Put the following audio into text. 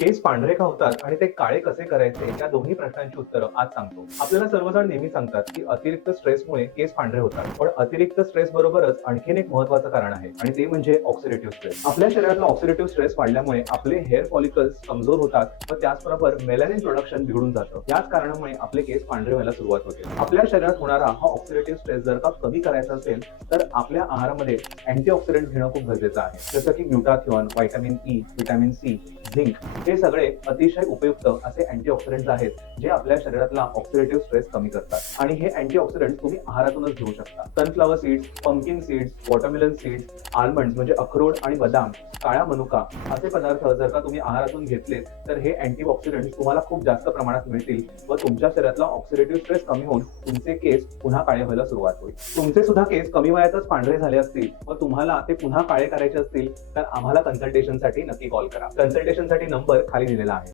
केस पांढरे का होतात आणि ते काळे कसे करायचे या दोन्ही प्रश्नांची उत्तरं आज सांगतो. आपल्याला सर्वजण नेहमी सांगतात की अतिरिक्त स्ट्रेसमुळे केस पांढरे होतात, पण अतिरिक्त स्ट्रेस बरोबरच आणखीन एक महत्त्वाचं कारण आहे आणि ते म्हणजे ऑक्सिडेटिव्ह स्ट्रेस. आपल्या शरीरातला ऑक्सिडेटिव्ह स्ट्रेस वाढल्यामुळे आपले हेअर फॉलिकल्स कमजोर होतात व त्याचबरोबर मेलॅनिन प्रोडक्शन बिघडून जातं. याच कारणामुळे आपले केस पांढरे व्हायला सुरुवात होते. आपल्या शरीरात होणारा हा ऑक्सिडेटिव्ह स्ट्रेस जर का कमी करायचा असेल तर आपल्या आहारामध्ये अँटीऑक्सिडंट घेणं खूप गरजेचं आहे. जसं की ग्लुटाथिओन, vitamin E, vitamin C, zinc हे सगळे अतिशय उपयुक्त असे अँटीऑक्सिडंट्स आहेत जे आपल्या शरीरातला ऑक्सिडेटिव्ह स्ट्रेस कमी करतात आणि हे अँटीऑक्सिडंट्स तुम्ही आहारातूनच घेऊ शकता. Sunflower seeds, pumpkin seeds, watermelon seeds, almonds म्हणजे अक्रोड आणि बदाम, काळा मनुका असे पदार्थ जर का तुम्ही आहारातून घेतले तर हे अँटीऑक्सिडंट्स तुम्हाला खूप जास्त प्रमाणात मिळतील व तुमच्या शरीरातला ऑक्सिडेटिव्ह स्ट्रेस कमी होऊन तुमचे केस पुन्हा काळे व्हायला सुरुवात होईल. तुमचे सुद्धा केस कमी वयातच पांढरे झाले असतील व तुम्हाला ते पुन्हा काळे करायचे असतील तर आम्हाला कन्सल्टेशनसाठी नक्की कॉल करा. कन्सल्टेशनसाठी नंबर खाली दिलेला आहे.